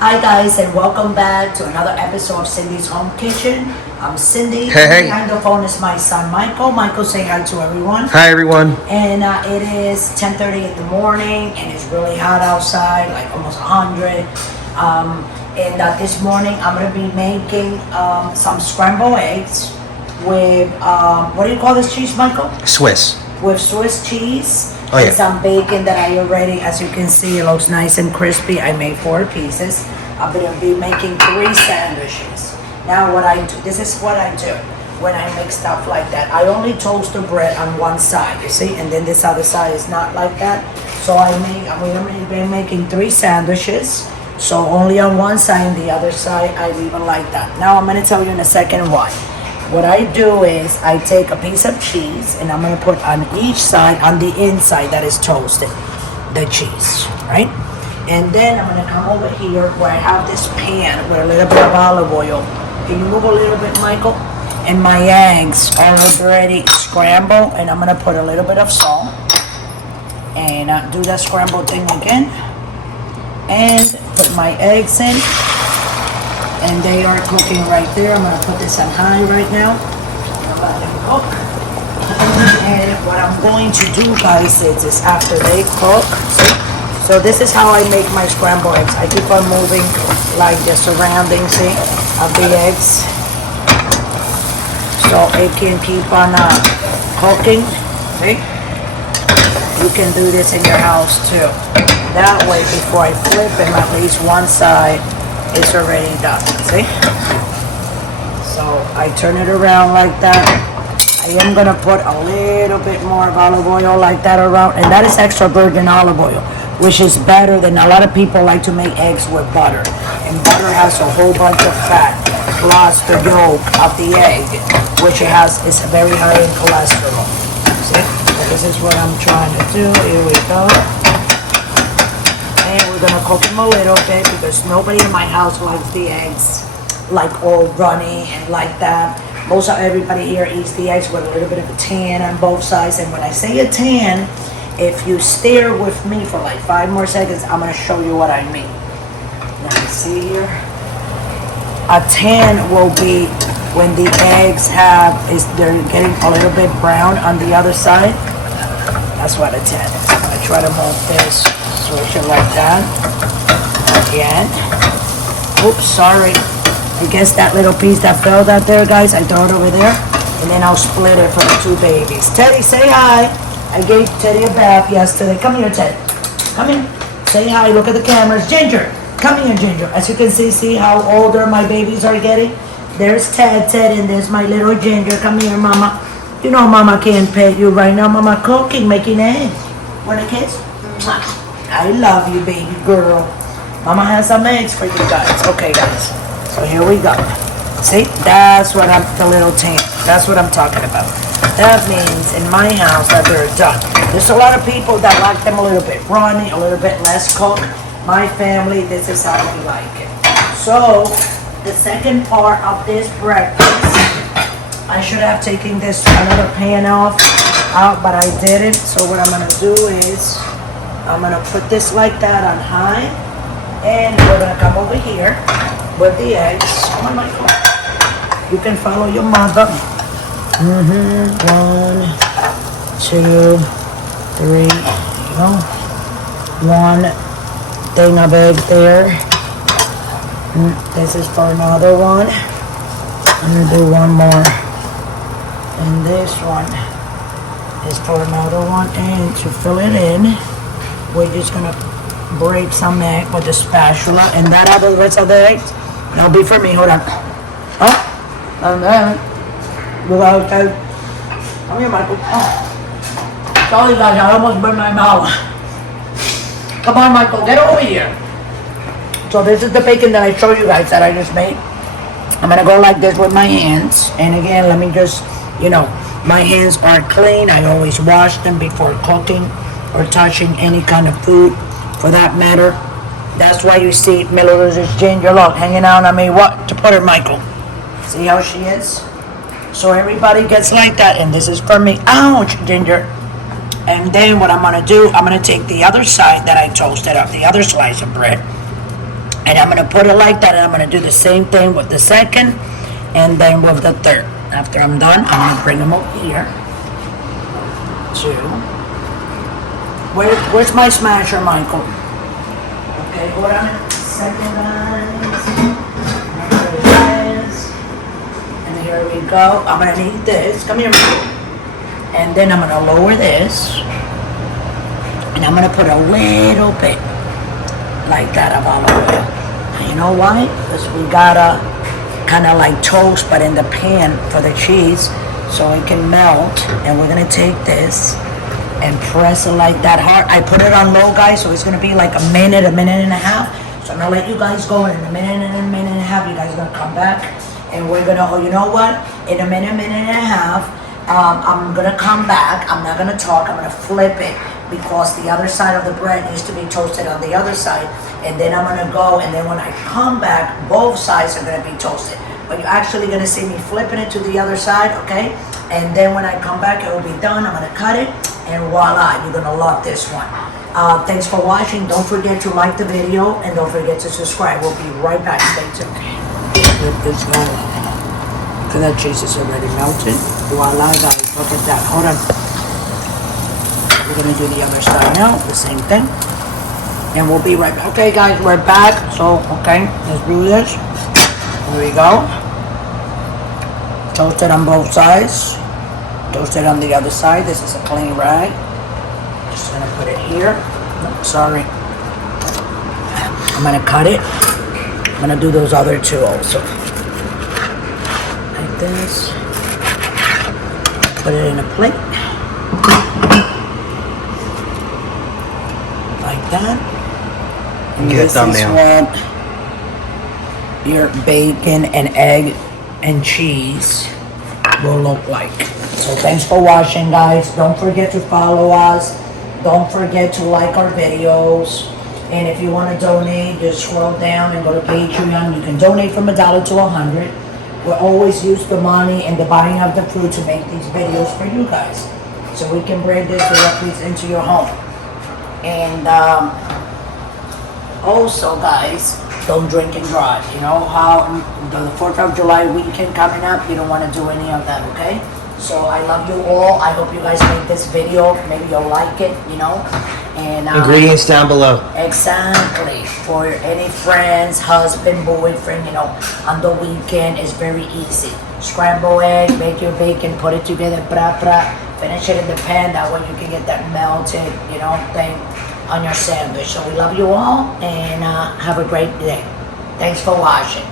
Hi guys, and welcome back to another episode of Cindy's Home Kitchen. I'm Cindy. Hey. Behind the phone is my son Michael. Michael, say hi to everyone. Hi, everyone. And it is 10:30 in the morning, and it's really hot outside, like almost 100. And this morning I'm gonna be making some scrambled eggs with what do you call this cheese, Michael? Swiss. With Swiss cheese. Oh, And yeah. some bacon that I already, as you can see, it looks nice and crispy. I made 4 pieces. I'm gonna be making 3 sandwiches. Now this is what I do when I make stuff like that. I only toast the bread on one side, you see, and then this other side is not like that. So I'm gonna be making 3 sandwiches. So only on one side and the other side I leave it like that. Now I'm gonna tell you in a second why. What I do is I take a piece of cheese and I'm gonna put on each side, on the inside that is toasted, the cheese, right? And then I'm gonna come over here where I have this pan with a little bit of olive oil. Can you move a little bit, Michael? And my eggs are already scrambled, and I'm gonna put a little bit of salt and do that scrambled thing again. And put my eggs in. And they are cooking right there. I'm gonna put this on high right now. I'm let them cook. And what I'm going to do, guys, is after they cook, see? So this is how I make my scrambled eggs. I keep on moving like the surroundings, see, of the eggs. So it can keep on cooking, see? You can do this in your house too. That way, before I flip them, at least one side it's already done, see? So I turn it around like that. I am gonna put a little bit more of olive oil like that around, and that is extra virgin olive oil, which is better than a lot of people like to make eggs with butter. And butter has a whole bunch of fat, plus the yolk of the egg, which is very high in cholesterol. See? So this is what I'm trying to do. Here we go. And we're gonna cook them a little bit because nobody in my house likes the eggs like all runny and like that. Most of everybody here eats the eggs with a little bit of a tan on both sides. And when I say a tan, if you stare with me for like 5 more seconds, I'm gonna show you what I mean. Now you see here, a tan will be when the eggs they're getting a little bit brown on the other side. That's what a tan is. I'm gonna try to move this. Switch it like that. Again. Oops, sorry. I guess that little piece that fell out there, guys, I throw it over there. And then I'll split it for the 2 babies. Teddy, say hi. I gave Teddy a bath yesterday. Come here, Teddy. Come in. Say hi. Look at the cameras. Ginger. Come here, Ginger. As you can see how older my babies are getting. There's Ted, and there's my little Ginger. Come here, Mama. You know Mama can't pet you right now. Mama cooking, making eggs. Want a kiss? I love you, baby girl. Mama has some eggs for you guys. Okay, guys. So here we go. See? That's what the little tan. That's what I'm talking about. That means in my house that they're done. There's a lot of people that like them a little bit runny, a little bit less cooked. My family, this is how we like it. So, the second part of this breakfast, I should have taken this another pan out, but I didn't. So what I'm gonna do is, I'm gonna put this like that on high, and we're gonna come over here with the eggs. Come on, Michael. You can follow your mother. 1, 2, 3. There you go. 1 thing of egg there. This is for another one. I'm gonna do 1 more. And this one is for another one. And to fill it in, we're just gonna break some egg with the spatula, and that other rest of the eggs, that'll be for me. Hold on. Oh, and then we'll go. Come here, Michael. Oh. Sorry, guys, I almost burned my mouth. Come on, Michael, get over here. So this is the bacon that I showed you guys that I just made. I'm gonna go like this with my hands, and again, let me just, my hands are clean. I always wash them before cooking or touching any kind of food, for that matter. That's why you see Melros's Ginger, look, hanging out on me. What to put her, Michael? See how she is? So everybody gets like that, and this is for me. Ouch, Ginger. And then what I'm gonna do, I'm gonna take the other side that I toasted up, the other slice of bread, And I'm gonna put it like that, and I'm gonna do the same thing with the second, and then with the third. After I'm done, I'm gonna bring them up here. Two. Where's my smasher, Michael? Okay, hold on a second, guys. There it is. And here we go. I'm gonna need this. Come here. And then I'm gonna lower this. And I'm gonna put a little bit like that of olive oil. And you know why? Because we gotta kind of like toast, but in the pan for the cheese, so it can melt. And we're gonna take this and press it like that hard. I put it on low, guys, so it's gonna be like a minute and a half. So I'm gonna let you guys go, and in a minute and a half, you guys are gonna come back, and we're gonna, oh, you know what? In a minute and a half, I'm gonna come back. I'm not gonna talk. I'm gonna flip it because the other side of the bread needs to be toasted on the other side. And then I'm gonna go, and then when I come back, both sides are gonna be toasted. But you're actually gonna see me flipping it to the other side, okay? And then when I come back, it will be done. I'm gonna cut it, and voila, you're gonna love this one. Thanks for watching. Don't forget to like the video, and don't forget to subscribe. We'll be right back. Stay tuned. Flip this guy. Look at that cheese is already melted. Voila, guys, look at that. Hold on. We're gonna do the other side now, the same thing. And we'll be right back. Okay, guys, we're back. So, okay, let's do this. Here we go. Toast it on both sides. Toast it on the other side. This is a clean rag. Just gonna put it here. No, sorry. I'm gonna cut it. I'm gonna do those other two also. Like this. Put it in a plate. Like that. And Get this is what your bacon and egg and cheese will look like. So thanks for watching, guys. Don't forget to follow us. Don't forget to like our videos. And if you want to donate, just scroll down and go to Patreon. You can donate from $1 to $100. We'll always use the money and the buying of the food to make these videos for you guys, so we can bring this directly into your home. And also, guys, don't drink and drive. You know how the 4th of July weekend coming up, you don't want to do any of that, okay? So I love you all. I hope you guys make this video. Maybe you'll like it, you know. And ingredients down below. Exactly. For any friends, husband, boyfriend, you know, on the weekend, it's very easy. Scramble egg, make your bacon, put it together, finish it in the pan. That way you can get that melted, you know, thing on your sandwich. So we love you all, and have a great day. Thanks for watching.